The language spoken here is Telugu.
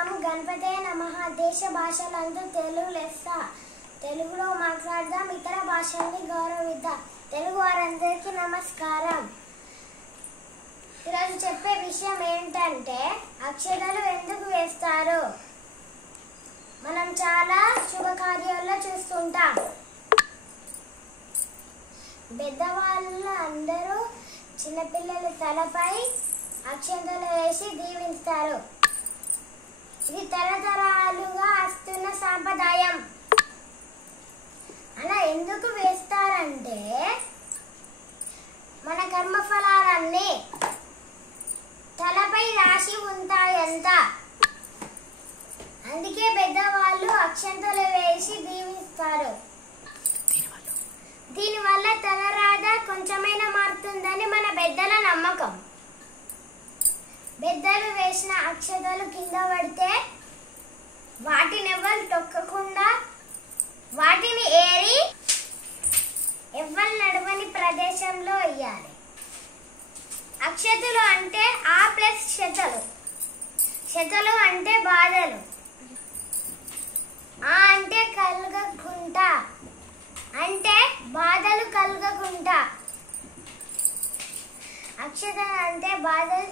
ఓం గణపతే నమః. దేశ భాషలందు తెలుగు లెస్స. తెలుగులో మాట్లాడదాం, ఇతర భాషల్ని గౌరవిద్దాం. తెలుగు వారందరికీ నమస్కారం. ఈరోజు చెప్పే విషయం ఏంటంటే అక్షతలు ఎందుకు వేస్తారు. మనం చాలా శుభకార్యాల్లో చూస్తుంటాం. పెద్దవాళ్ళు అందరూ చిన్నపిల్లల తలపై అక్షతలు వేసి దీవిస్తారు. ఇది తరతరాలుగా వస్తున్న సాంప్రదాయం. అలా ఎందుకు వేస్తారంటే మన కర్మఫలాలన్నీ తలపై రాసి ఉంటాయంట. అందుకే పెద్దవాళ్ళు అక్షంతలు వేసి దీవిస్తారు. దీనివల్ల తలరాత కొంచెమైనా మారుతుందని మన పెద్దల నమ్మకం. పెద్దలు వేసిన అక్షతలు కింద పడితే వాటిని ఎవరు తొక్కకుండా వాటిని ఏరి ఎవరు నడవని ప్రదేశంలో వేయాలి. అక్షతలు అంటే ఆ ప్లస్ శతలు. శతలు అంటే బాధలు. ఆ అంటే కలగకుండా, అంటే బాధలు కలగకుండా. అక్షతలు అంటే బాధలు